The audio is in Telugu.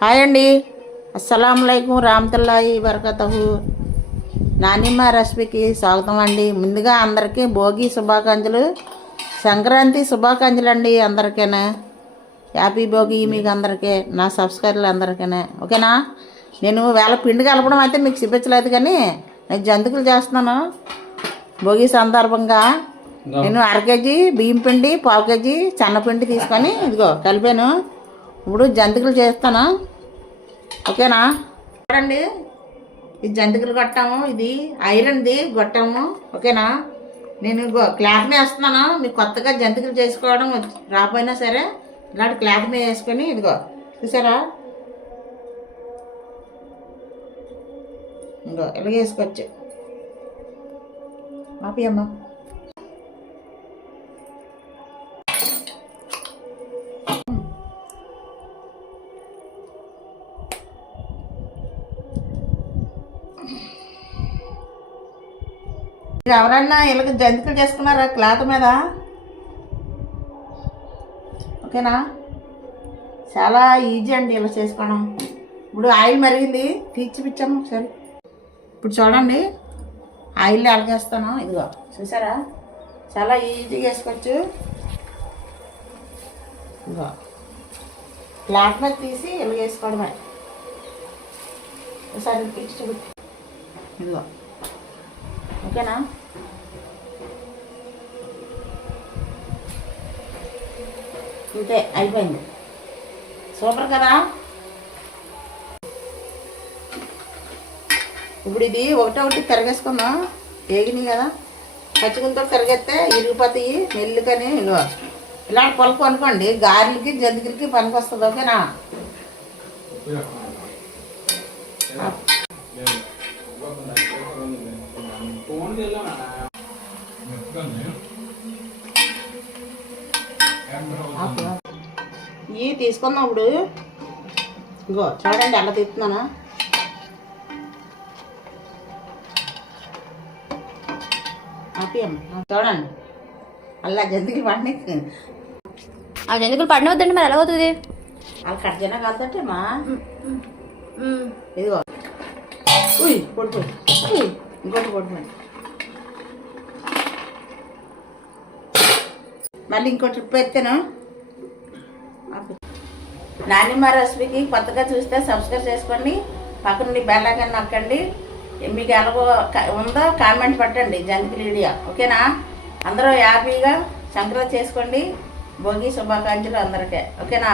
హాయ్ అండి. అస్సలం అయికం రామతుల్లాయి బరకతహు నానిమ్మ రెసిపీకి స్వాగతం అండి. ముందుగా అందరికీ భోగి శుభాకాంక్షలు. సంక్రాంతి శుభాకాంక్షలు అండి అందరికీనే. హ్యాపీ భోగి మీకు అందరికీ నా సబ్స్క్రైబర్లు అందరికీనే. ఓకేనా? నేను వేళ పిండి కలపడం అయితే మీకు చూపించలేదు కానీ నేను జంతుకులు చేస్తున్నాను. భోగి సందర్భంగా నేను అర కేజీ బియ్యం పిండి పావు కేజీ చెన్నపిండి తీసుకొని ఇదిగో కలిపాను. ఇప్పుడు జంతికలు చేస్తాను? ఓకేనా? చూడండి. ఇది జంతికలు కొట్టాము ఇది ఐరన్ది కొట్టాము ఓకేనా? నేను క్లాత్ మీద వేస్తున్నాను. మీకు కొత్తగా జంతికలు చేసుకోవడం రాపోయినా రాకపోయినా సరే ఇలాంటి క్లాత్ మీద వేసుకొని ఇదిగో చూసారా? ఇదిగో ఇలాగ వేసుకోవచ్చు. మాపి అమ్మ మీరు ఎవరన్నా ఇలాగ జంతికలు చేసుకున్నారా క్లాత్ మీద? ఓకేనా? చాలా ఈజీ అండి ఇలా చేసుకోవడం. ఇప్పుడు ఆయిల్ మరిగింది. పిచ్చి పిచ్చాము ఒకసారి. ఇప్పుడు చూడండి. ఆయిల్ అలగేస్తాను. ఇదిగో చూసారా? చాలా ఈజీగా వేసుకోవచ్చు ఇదిగో క్లాత్ మీద తీసి ఇలా వేసుకోవడమే ఒకసారి తీసి ఇదిగో. ఓకేనా? అంతే అయిపోయింది. సూపర్ కదా? ఇప్పుడు ఇది ఒకటి ఒకటి తిరగేసుకుందాం. వేగినాయి కదా? పచ్చిగుంతో తిరగేస్తే ఇరిగిపోతాయి మెల్లికని ఇగో ఇలాంటి పలుపు అనుకోండి గారెలకి జంతికలకి పనికి వస్తుంది ఓకేనా ఇవి తీసుకున్నాం ఇప్పుడు ఇగో చూడండి అలా తీస్తున్నాను? చూడండి. అలా జంతికి పడిని ఆ జంతుకులు పడినవద్దండి మరి ఎలా అవుతుంది వాళ్ళు కట్ చేయనా కాదంటే మా ఇదిగో. ఉయ్ పడిపోయి ఇంకోటి పడిపోయి మళ్ళీ ఇంకో ట్రిప్ ఎత్తాను? నానిమ్మ రెసిపీకి కొత్తగా చూస్తే సబ్స్క్రైబ్ చేసుకోండి. పక్కనుండి బెల్లగా నొక్కండి. మీకు ఎలాగో ఉందో కామెంట్ పెట్టండి జంక్ వీడియో ఓకేనా? అందరూ హ్యాపీగా సంక్రాంతి చేసుకోండి. భోగి శుభాకాంక్షలు అందరికీ. ఓకేనా?